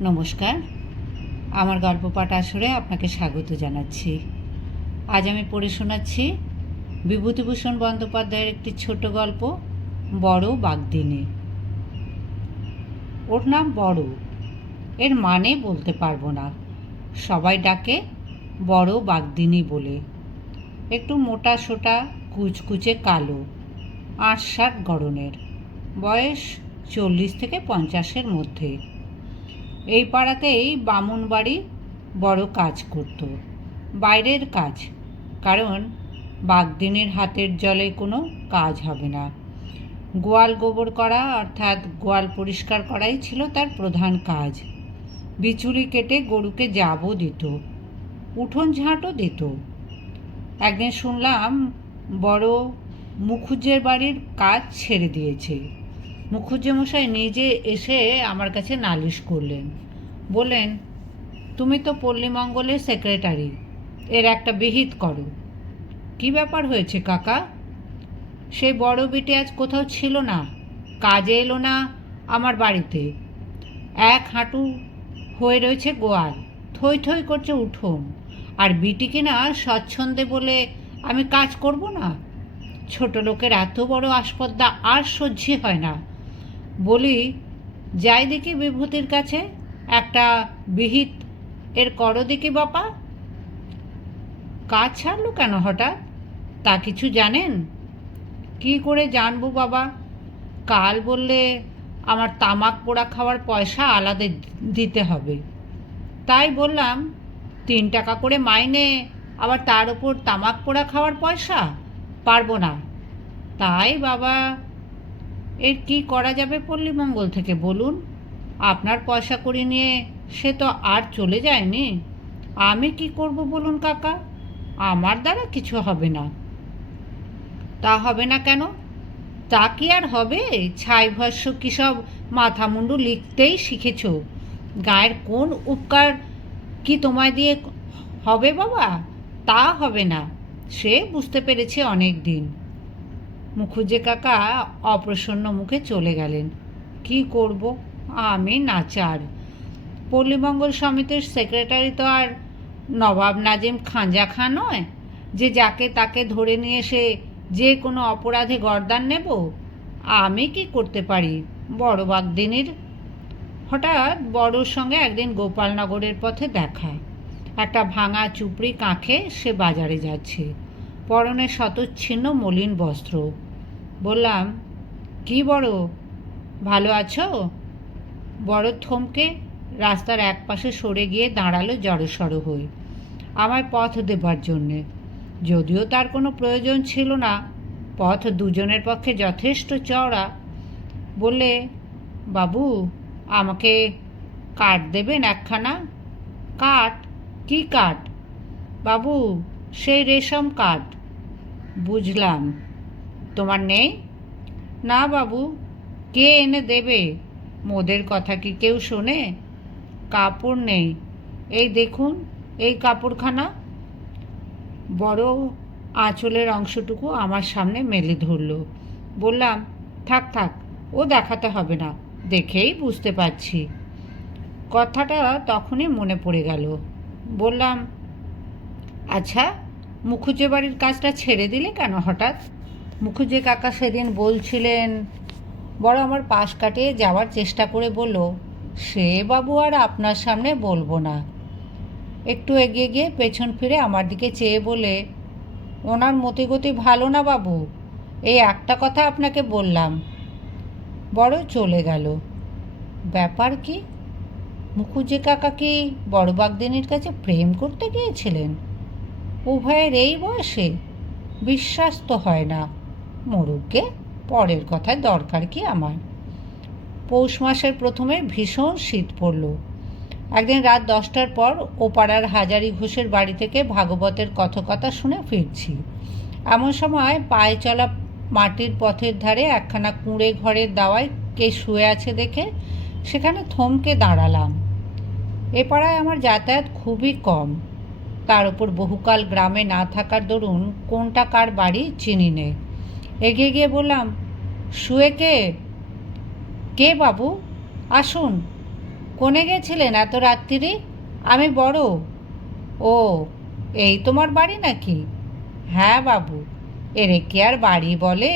নমস্কার, আমার গল্প পাঠ আসরে আপনাকে স্বাগত জানাচ্ছি। আজ আমি পড়ে শোনাচ্ছি বিভূতিভূষণ বন্দ্যোপাধ্যায়ের একটি ছোট গল্প, বড় বাঘদিনী। ওর নাম বড়, এর মানে বলতে পারবো না, সবাই ডাকে বড় বাঘদিনী বলে। একটু মোটা সোটা, কুচকুচে কালো, ৮-৬০ গড়নের, বয়স ৪০ থেকে ৫০-এর মধ্যে। এই পাড়াতেই বামুন বাড়ি বড় কাজ করত, বাইরের কাজ, কারণ বাঘদিনীর হাতের জলে কোনো কাজ হবে না। গোয়াল গোবর করা অর্থাৎ গোয়াল পরিষ্কার করাই ছিল তার প্রধান কাজ। বিচুলি কেটে গরুকে জাবও দিত, উঠোন ঝাঁটও দিত। একদিন শুনলাম বড় মুখুজ্জের বাড়ির কাজ ছেড়ে দিয়েছে। মুখুজ্জে মশাই নিজে এসে আমার কাছে নালিশ করলেন, বললেন, তুমি তো পল্লীমঙ্গলের সেক্রেটারি, এর একটা বিহিত করো। কি ব্যাপার হয়েছে কাকা? সেই বড় বিটে আজ কোথাও ছিল না, কাজে এলো না আমার বাড়িতে। এক হাঁটু হয়ে রয়েছে গোয়াল, থই থই করছে উঠোন, আর বিটিকে না স্বচ্ছন্দে বলে আমি কাজ করব না? ছোট লোকের এত বড় আসপদ্দা আর সহ্য হয় না। বলি, যাই দেখি বিভূতির কাছে, একটা বিহিত এর করো দেখি বাপা। কাজ ছাড়লো কেন হঠাৎ, তা কিছু জানেন? কি করে জানবো বাবা, কাল বললে আমার তামাক পোড়া খাওয়ার পয়সা আলাদা দিতে হবে। তাই বললাম, ৩ টাকা করে মাইনে, আবার তার উপর তামাক পোড়া খাওয়ার পয়সা, পারবো না। তাই বাবা, এর কি করা যাবে পল্লীমঙ্গল থেকে বলুন? আপনার পয়সা কড়ি নিয়ে সে তো আর চলে যায়নি। আমি কি করব বলুন কাকা? আমার দ্বারা কিছু হবে না। তা হবে না কেন? তা কি আর হবে? ছাই ভস্য কী সব মাথা মুন্ডু লিখতেই শিখেছ? গায়ের কোন উপকার কি তোমায় দিয়ে হবে বাবা? তা হবে না, সে বুঝতে পেরেছি অনেক দিন। মুখুজ্জে কাকা অপ্রসন্ন মুখে চলে গেলেন। কি করব, আমি নাচার। পল্লীমঙ্গল সমিতির সেক্রেটারি তো আর নবাব নাজিম খাঁজা খাঁ নয় যে যাকে তাকে ধরে নিয়ে এসে যে কোনো অপরাধে গর্দান নেব। আমি কি করতে পারি বড় বাঘদিনীর? হঠাৎ বড়োর সঙ্গে একদিন গোপালনগরের পথে দেখা। একটা ভাঙা চুপড়ি কাঁখে সে বাজারে যাচ্ছে, পরনে শতচ্ছিন্ন মলিন বস্ত্র। বললাম, কি বড়, ভালো আছো? বড় থমকে রাস্তার এক পাশে সরে গিয়ে দাঁড়ালো জড়সড় হয়ে আমায় পথ দেবার জন্যে। যদিও তার কোনো প্রয়োজন ছিল না, পথ দুজনের পক্ষে যথেষ্ট চওড়া। বললে, বাবু, আমাকে কাঠ দেবেন একখানা? কাঠ? কি কাঠ বাবু? সেই রেশম কাঠ। বুঝলাম। তোমার নেই? না বাবু, কে এনে দেবে? মোদের কথা কি কেউ শোনে? কাপড় নেই, এই দেখুন এই কাপড়খানা। বড় আঁচলের অংশটুকু আমার সামনে মেলে ধরল। বললাম, থাক থাক, ও দেখাতে হবে না, দেখেই বুঝতে পারছি। কথাটা তখনই মনে পড়ে গেল। বললাম, আচ্ছা, মুখুজ্জে বাড়ির কাজটা ছেড়ে দিলে কেন হঠাৎ? মুখুজ্জে কাকা সেদিন বলছিলেন। বড় আমার পাশ কাটিয়ে যাওয়ার চেষ্টা করে বলল, সে বাবু আর আপনার সামনে বলবো না। একটু এগিয়ে গিয়ে পেছন ফিরে আমার দিকে চেয়ে বলে, ওনার মতিগতি ভালো না বাবু, এই একটা কথা আপনাকে বললাম। বড় চলে গেল। ব্যাপার কি? মুখুজ্জে কাকা কি বড় বাঘদিনীর কাছে প্রেম করতে গিয়েছিলেন? উভয়ের এই বয়সে? বিশ্বাস তো হয় না। মরুককে, পরের কথায় দরকার কি আমার। পৌষ মাসের প্রথমে ভীষণ শীত পড়ল। একদিন রাত 10টার পর ওপাড়ার হাজারি ঘোষের বাড়ি থেকে ভাগবতের কথকতা শুনে ফিরছি। এমন সময় পায়ে চলা মাটির পথের ধারে একখানা কুঁড়ে ঘরের দাওয়ায় কে শুয়ে আছে দেখে সেখানে থমকে দাঁড়ালাম। এ পাড়ায় আমার যাতায়াত খুবই কম, তার উপর বহুকাল গ্রামে না থাকার দরুন কোনটা কার বাড়ি চিনি নে। এগিয়ে গিয়ে বললাম, শুয়ে কে? কে বাবু? আসুন। কোনে গেছিলেন এত রাত্রিরে? আমি বড়। ও, এই তোমার বাড়ি নাকি? হ্যাঁ বাবু, এরে কি আর বাড়ি বলে?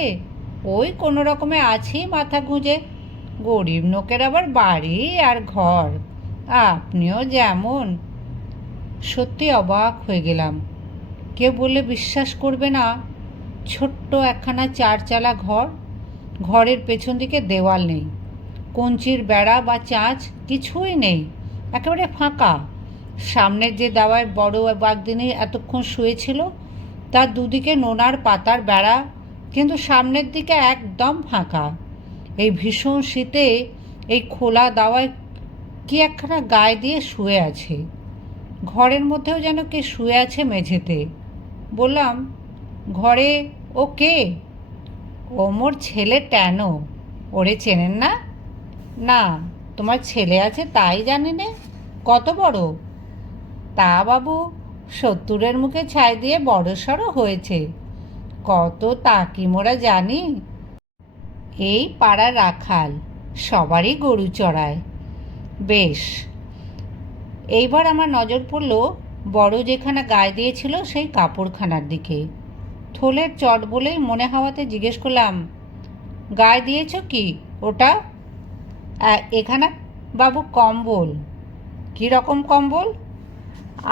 ওই কোনো রকমে আছি মাথা গুঁজে। গরিব লোকের আবার বাড়ি আর ঘর। আপনিও যেমন। সত্যি অবাক হয়ে গেলাম। কেউ বললে বিশ্বাস করবে না, ছোট্ট একখানা চারচালা ঘর। ঘরের পেছন দিকে দেওয়াল নেই, কঞ্চির বেড়া বা চাঁচ কিছুই নেই, একেবারে ফাঁকা। সামনের যে দাওয়ায় বড় বাগদিনী এতক্ষণ শুয়েছিল তার দুদিকে নোনার পাতার বেড়া, কিন্তু সামনের দিকে একদম ফাঁকা। এই ভীষণ শীতে এই খোলা দাওয়ায় কি একখানা গায়ে দিয়ে শুয়ে আছে। ঘরের মধ্যেও যেন কে শুয়ে আছে মেঝেতে। বললাম, ঘরে ও কে? ও মোর ছেলে ট্যানো। ওরে চেনেন না? না, তোমার ছেলে আছে তাই জানি নে। কত বড়? তা বাবু 70-এর মুখে ছাই দিয়ে বড়সড় হয়েছে। কত তা কি মোরা জানি? এই পাড়ার রাখাল, সবারই গরু চড়ায়। বেশ। এইবার আমার নজর পড়ল বড় যেখানে গায়ে দিয়েছিল সেই কাপড়খানার দিকে। থলের চট বলেই মনে হওয়াতে জিজ্ঞেস করলাম, গায়ে দিয়েছ কি ওটা? এখানা বাবু কম্বল। কী রকম কম্বল?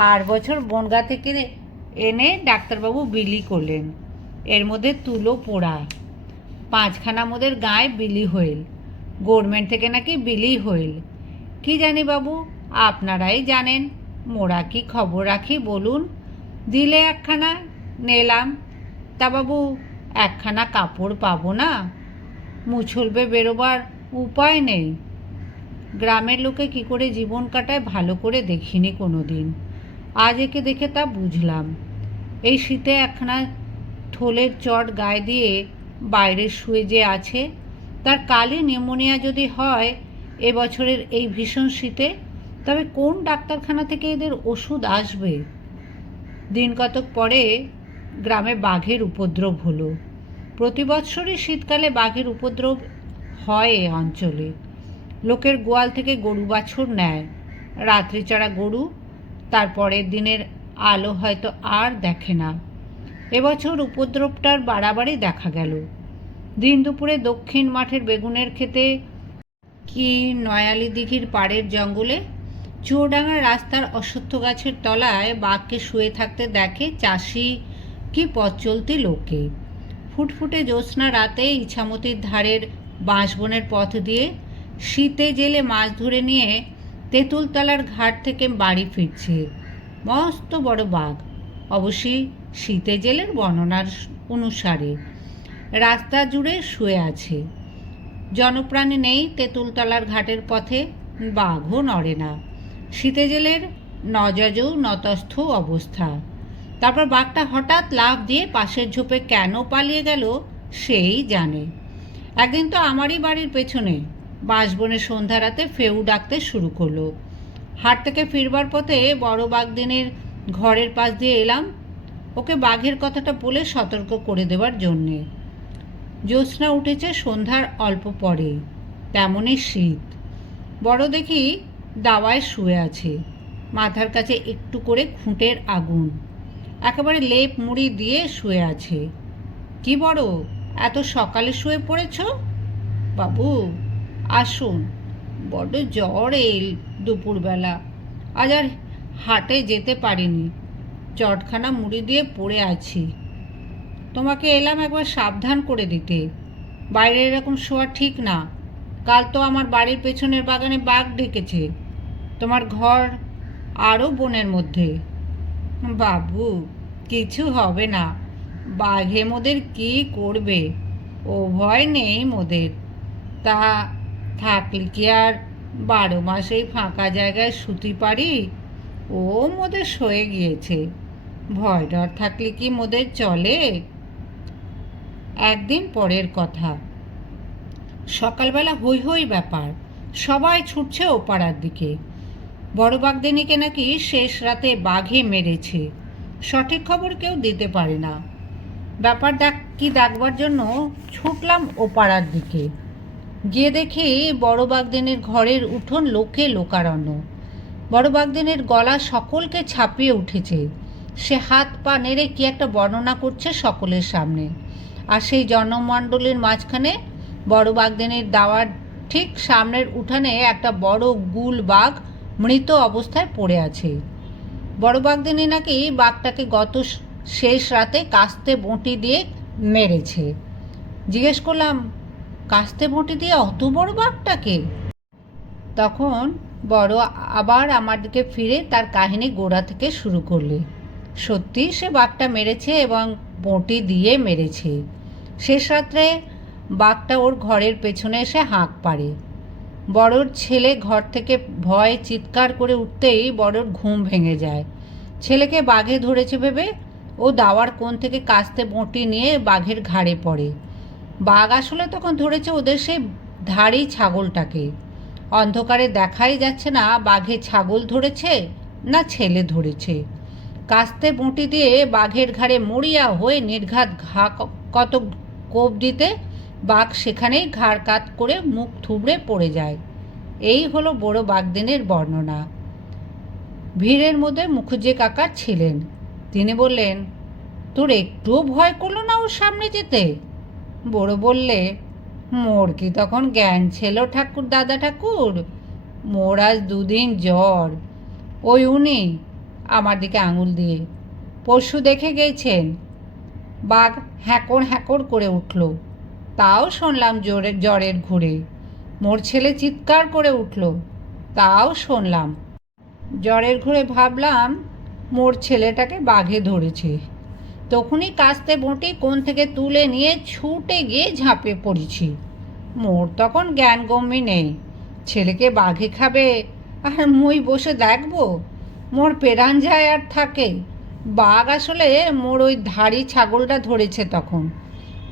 8 বছর বনগা থেকে এনে ডাক্তারবাবু বিলি করলেন। এর মধ্যে তুলো পোড়া, 5খানা মোদের গায়ে বিলি হইল। গভর্নমেন্ট থেকে নাকি বিলি হইল। কি জানি বাবু, আপনারাই জানেন, মোরা কি খবর রাখি বলুন। দিলে একখানা, নিলাম। তা বাবু একখানা কাপড় পাবো না? মুছলবে বেরোবার উপায় নেই। গ্রামের লোকে কি করে জীবন কাটায় ভালো করে দেখিনি কোনো দিন। আজ একে দেখে তা বুঝলাম। এই শীতে একখানা থলের চট গায়ে দিয়ে বাইরে শুয়ে যে আছে, তার কালই নিউমোনিয়া যদি হয় এবছরের এই ভীষণ শীতে, তবে কোন ডাক্তারখানা থেকে এদের ওষুধ আসবে? দিন কতক পরে গ্রামে বাঘের উপদ্রব হলো। প্রতি বৎসরই শীতকালে বাঘের উপদ্রব হয় এ অঞ্চলে। লোকের গোয়াল থেকে গরু বাছুর নেয়, রাত্রি চড়া গরু তার পরের দিনের আলো হয়তো আর দেখে না। এবছর উপদ্রবটার বাড়াবাড়ি দেখা গেল। দিন দুপুরে দক্ষিণ মাঠের বেগুনের ক্ষেতে কি নয়ালি দিঘির পাড়ের জঙ্গলে চুয়াডাঙ্গার রাস্তার অশ্বত্থ গাছের তলায় বাঘকে শুয়ে থাকতে দেখে চাষি কি পথ চলতি লোকে। ফুটফুটে জ্যোৎস্না রাতে ইছামতির ধারের বাঁশবনের পথ দিয়ে শীতে জেলে মাছ ধরে নিয়ে তেঁতুলতলার ঘাট থেকে বাড়ি ফিরছে মস্ত বড় বাঘ, অবশ্যই শীতে জেলের বর্ণনার অনুসারে। রাস্তা জুড়ে শুয়ে আছে, জনপ্রাণী নেই তেঁতুলতলার ঘাটের পথে, বাঘও নড়ে না। শীতে জেলের নজজও নতস্থ অবস্থা। তারপর বাঘটা হঠাৎ লাফ দিয়ে পাশের ঝোপে কেন পালিয়ে গেল সেই জানে। একদিন তো আমারই বাড়ির পেছনে বাঁশবনে সন্ধ্যা রাতে ফেউ ডাকতে শুরু করলো। হাট থেকে ফিরবার পথে বড় বাগদিনের ঘরের পাশ দিয়ে এলাম ওকে বাঘের কথাটা বলে সতর্ক করে দেবার জন্যে। জ্যোৎস্না উঠেছে সন্ধ্যার অল্প পরে, তেমনই শীত। বড় দেখি দাওয়ায় শুয়ে আছে, মাথার কাছে একটু করে খুঁটের আগুন, একেবারে লেপ মুড়ি দিয়ে শুয়ে আছে। কি বড়, এত সকালে শুয়ে পড়েছ? বাবু আসুন, বড্ড জ্বর এল দুপুরবেলা, আজ আর হাটে যেতে পারিনি, চটখানা মুড়ি দিয়ে পড়ে আছি। তোমাকে এলাম একবার সাবধান করে দিতে, বাইরে এরকম শোয়া ঠিক না। কাল তো আমার বাড়ির পেছনের বাগানে বাঘ ঢেকেছে, তোমার ঘর আরও বনের মধ্যে। বাবু কিছু হবে না, বাঘে মোদের কি করবে, ও ভয় নেই মোদের। তা থাকলে কি আর 12 মাস এই ফাঁকা জায়গায় শুতে পারি? ও মোদের সয়ে গিয়েছে, ভয় ডর থাকলে কি মোদের চলে? একদিন পরের কথা, সকালবেলা হই হই ব্যাপার, সবাই ছুটছে ও পাড়ার দিকে। বড় বাগদিনীকে নাকি শেষ রাতে বাঘে মেরেছে, সঠিক খবর কেউ দিতে পারে না। ব্যাপার কি দেখবার জন্য ছুটলাম ও পাড়ার দিকে। গিয়ে দেখি বড় বাগদিনের ঘরের উঠোন লোকে লোকারণ্য। বড় বাগদিনের গলা সকলকে ছাপিয়ে উঠেছে। সে হাত পা নেড়ে কি একটা বর্ণনা করছে সকলের সামনে। আর সেই জনমণ্ডলীর মাঝখানে বড় বাগদিনের দাওয়ার ঠিক সামনের উঠানে একটা বড় গুল বাঘ মৃত অবস্থায় পড়ে আছে। বড় বাগদিনী নাকি বাঘটাকে গত শেষ রাতে কাস্তে বঁটি দিয়ে মেরেছে। জিজ্ঞেস করলাম, কাস্তে বঁটি দিয়ে অত বড় বাঘটাকে? তখন বড় আবার আমার দিকে ফিরে তার কাহিনী গোড়া থেকে শুরু করলে। সত্যি সে বাঘটা মেরেছে এবং বঁটি দিয়ে মেরেছে। শেষ রাত্রে বাঘটা ওর ঘরের পেছনে এসে হাঁক পাড়ে। বড়োর ছেলে ঘর থেকে ভয়ে চিৎকার করে উঠতেই বড়োর ঘুম ভেঙে যায়। ছেলেকে বাঘে ধরেছে ভেবে ও দাওয়ার কোণ থেকে কাস্তে বঁটি নিয়ে বাঘের ঘাড়ে পড়ে। বাঘ আসলে তখন ধরেছে ওদের সেই ধাড়ি ছাগলটাকে। অন্ধকারে দেখাই যাচ্ছে না বাঘে ছাগল ধরেছে না ছেলে ধরেছে। কাস্তে বঁটি দিয়ে বাঘের ঘাড়ে মরিয়া হয়ে নির্ঘাত কত কোপ দিতে বাঘ সেখানেই ঘাড় কাত করে মুখ থুবড়ে পড়ে যায়। এই হলো বড় বাগদিনের বর্ণনা। ভিড়ের মধ্যে মুখুজ্জে কাকা ছিলেন। তিনি বললেন, তোর একটুও ভয় করলো না ওর সামনে যেতে? বড় বললে, মোর কি তখন জ্ঞান ছিল ঠাকুর দাদা ঠাকুর? মোর আজ 2 দিন জ্বর। ওই উনি আমার দিকে আঙুল দিয়ে, পরশু দেখে গেছেন। বাঘ হ্যাঁকর হ্যাঁকর করে উঠল, তাও শুনলাম জ্বরের ঘুরে। মোর ছেলে চিৎকার করে উঠল, তাও শুনলাম। জ্বরের ঘুরে ভাবলাম মোর ছেলেটাকে বাঘে ধরেছে। তখনই কাস্তে বঁটি কোণ থেকে তুলে নিয়ে ছুটে গিয়ে ঝাঁপিয়ে পড়েছি। মোর তখন জ্ঞানগম্যি নেই। ছেলেকে বাঘে খাবে আর মুই বসে দেখব? মোর পেরান যায় আর থাকে। বাঘ আসলে মোর ওই ধাড়ি ছাগলটা ধরেছে তখন।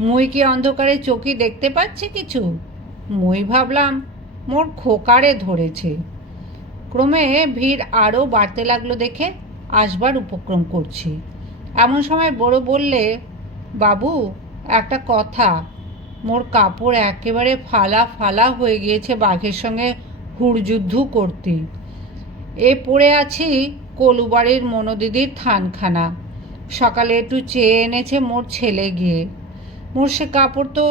মুই কি অন্ধকারে চোখে দেখতে পাচ্ছি কিছু? মুই ভাবলাম মোর খোকারে ধরেছে। ক্রমে ভিড় আরও বাড়তে লাগলো দেখে আসবার উপক্রম করছি। এমন সময় বড় বললে, বাবু একটা কথা, মোর কাপড় একেবারে ফালা ফালা হয়ে গিয়েছে বাঘের সঙ্গে হুড়যুদ্ধ করতে। এ পড়ে আছি কলুবাড়ির মনোদিদির থানখানা। সকালে একটু চেয়ে এনেছে মোর ছেলে গিয়ে। মোর সে কাপড় তো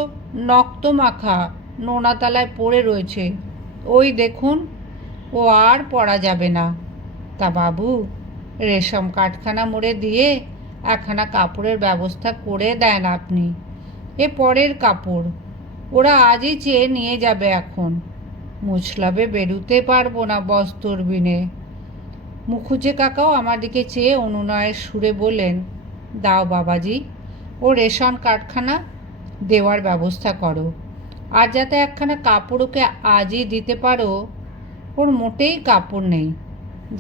নক্ত মাখা নোনাতলায় পড়ে রয়েছে। ওই দেখুন, ও আর পরা যাবে না। তা বাবু, রেশম কাঠখানা মোড়ে দিয়ে একখানা কাপড়ের ব্যবস্থা করে দেন আপনি। এ পরের কাপড়, ওরা আজই চেয়ে নিয়ে যাবে এখন। মুছলাবে বেরুতে পারবো না বস্তর বিনে। মুখুজ্জে কাকাও আমার দিকে চেয়ে অনুনয়ের সুরে বললেন, দাও বাবাজি, ও রেশন কাঠখানা দেওয়ার ব্যবস্থা করো। আর যাতে একখানা কাপড় ওকে আজই দিতে পারো। ওর মোটেই কাপড় নেই।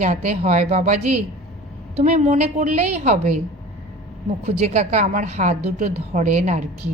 যাতে হয় বাবাজি, তুমি মনে করলেই হবে। মুখুজ্জে কাকা আমার হাত দুটো ধরেন আর কি।